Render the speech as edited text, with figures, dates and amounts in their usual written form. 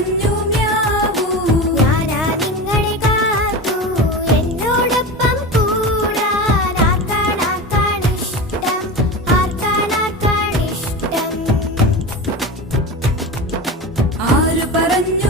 പറഞ്ഞു മ്യാവൂ. ഞാനാ നിങ്ങളെ കാത്തു എന്നോടൊപ്പം കൂടാൻ. ആർക്കാണിഷ്ടം, ആർക്കാണിഷ്ടം. ആര് പറഞ്ഞു